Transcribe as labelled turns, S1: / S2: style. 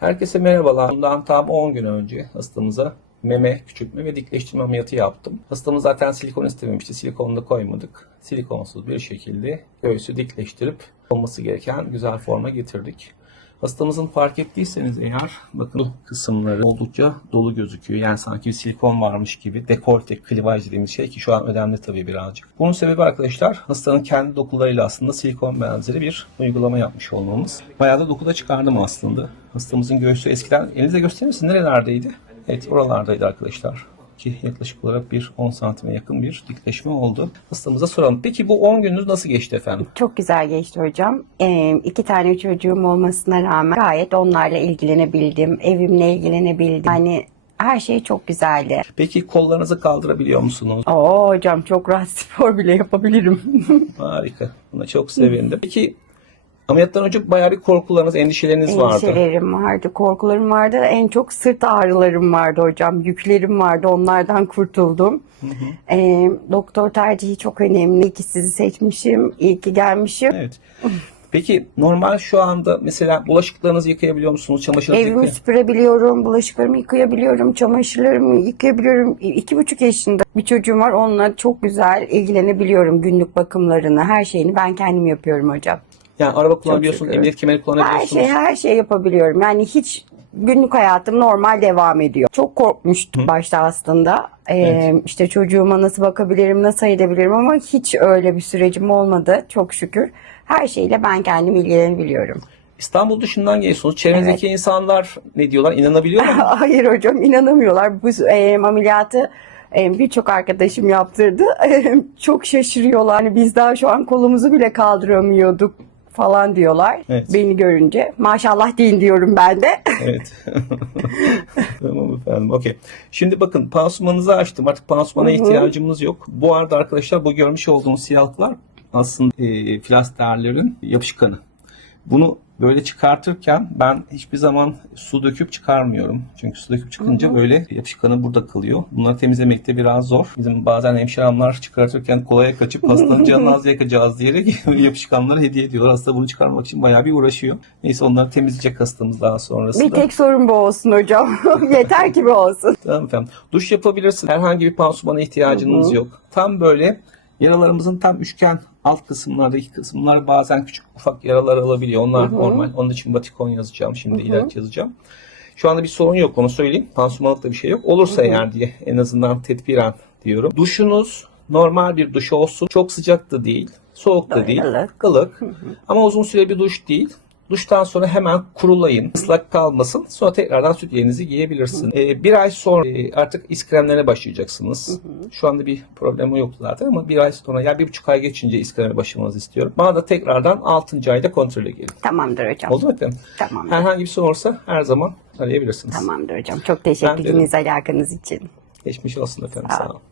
S1: Herkese merhabalar. Bundan tam 10 gün önce hastamıza meme küçültme ve dikleştirme ameliyatı yaptım. Hastamız zaten silikon istememişti. Silikonu da koymadık. Silikonsuz bir şekilde göğsü dikleştirip olması gereken güzel forma getirdik. Hastamızın fark ettiyseniz eğer bakın kısımları oldukça dolu gözüküyor. Yani sanki bir silikon varmış gibi dekolte, klivaj dediğimiz şey ki şu an önemli tabii birazcık. Bunun sebebi arkadaşlar hastanın kendi dokularıyla aslında silikon benzeri bir uygulama yapmış olmamız. Bayağı da dokuda çıkardım aslında. Hastamızın göğsü eskiden elinize gösterir misin? Nerelerdeydi? Evet oralardaydı arkadaşlar ki yaklaşık olarak bir 10 santime yakın bir dikleşme oldu. Hastamıza soralım. Peki bu 10 gününüz nasıl geçti efendim?
S2: Çok güzel geçti hocam. Ee, iki tane çocuğum olmasına rağmen gayet onlarla ilgilenebildim. Evimle ilgilenebildim. Yani her şey çok güzeldi.
S1: Peki kollarınızı kaldırabiliyor musunuz?
S2: Oo hocam çok rahat spor bile yapabilirim.
S1: Harika. Buna çok sevindim. Peki ameliyattan önce bayağı bir korkularınız, endişeleriniz vardı.
S2: Endişelerim vardı, korkularım vardı. En çok sırt ağrılarım vardı hocam. Yüklerim vardı. Onlardan kurtuldum. Ee, doktor tercihi çok önemli. İyi ki sizi seçmişim. İyi ki gelmişim.
S1: Evet. Peki normal şu anda mesela bulaşıklarınızı yıkayabiliyor musunuz? Çamaşırınızı
S2: Evimi süpürebiliyorum, bulaşıklarımı yıkayabiliyorum, çamaşırlarımı yıkayabiliyorum. İki buçuk yaşında bir çocuğum var. Onunla çok güzel ilgilenebiliyorum. Günlük bakımlarını, her şeyini ben kendim yapıyorum hocam.
S1: Yani araba kullanabiliyorsunuz,
S2: şükür.
S1: emniyet kemeri
S2: Her
S1: kullanabiliyorsunuz.
S2: şey, her şey yapabiliyorum. Yani hiç günlük hayatım normal devam ediyor. Çok korkmuştum başta aslında. Ee,
S1: Evet.
S2: işte çocuğuma nasıl bakabilirim, nasıl edebilirim ama hiç öyle bir sürecim olmadı çok şükür. Her şeyle ben kendim ilgilenebiliyorum.
S1: İstanbul dışından geliyorsunuz. Çevrenizdeki insanlar ne diyorlar? İnanabiliyor mu?
S2: Hayır hocam inanamıyorlar. Bu e, ameliyatı e, birçok arkadaşım yaptırdı. Çok şaşırıyorlar. Hani biz daha şu an kolumuzu bile kaldıramıyorduk falan diyorlar
S1: Evet.
S2: beni görünce. Maşallah deyin diyorum ben de.
S1: evet. tamam efendim. Okey. Şimdi bakın pansumanınızı açtım. Artık pansumana ihtiyacımız yok. Bu arada arkadaşlar bu görmüş olduğunuz siyahlıklar aslında e, flasterlerin yapışkanı. Bunu böyle çıkartırken ben hiçbir zaman su döküp çıkarmıyorum. Çünkü su döküp çıkınca böyle yapışkanı burada kalıyor. Bunları temizlemek de biraz zor. Bizim bazen hemşire hanımlar çıkartırken kolaya kaçıp hastanın canını az yakacağız diyerek yapışkanları hediye ediyorlar. Hasta bunu çıkarmak için bayağı bir uğraşıyor. Neyse onları temizleyecek hastamız daha sonrasında.
S2: bir tek sorun bu olsun hocam. Yeter ki bu olsun.
S1: Tamam efendim. Duş yapabilirsin. Herhangi bir pansumana ihtiyacınız yok. Tam böyle yaralarımızın tam üçgen alt kısımlardaki kısımlar bazen küçük ufak yaralar alabiliyor. Onlar normal. Onun için batikon yazacağım. Şimdi ilaç yazacağım. Şu anda bir sorun yok onu söyleyeyim. Pansumanlıkta bir şey yok. Olursa eğer diye en azından tedbiren diyorum. Duşunuz normal bir duş olsun. Çok sıcak da değil. Soğuk da değil.
S2: Ilık.
S1: Ama uzun süre bir duş değil. Duştan sonra hemen kurulayın. Islak kalmasın. Sonra tekrardan süt yerinizi giyebilirsin. Ee, bir ay sonra e, artık iskremlere başlayacaksınız. Şu anda bir problemi yok zaten ama bir ay sonra yani bir buçuk ay geçince iskreme başlamanızı istiyorum. Bana da tekrardan 6. ayda kontrole gelin.
S2: Tamamdır hocam.
S1: Oldu mu efendim?
S2: Tamamdır.
S1: Herhangi bir sorun olursa her zaman arayabilirsiniz.
S2: Tamamdır hocam. Çok teşekkür ederiz alakanız için.
S1: Geçmiş olsun efendim.
S2: Sağ
S1: Sağ
S2: olun.
S1: olun.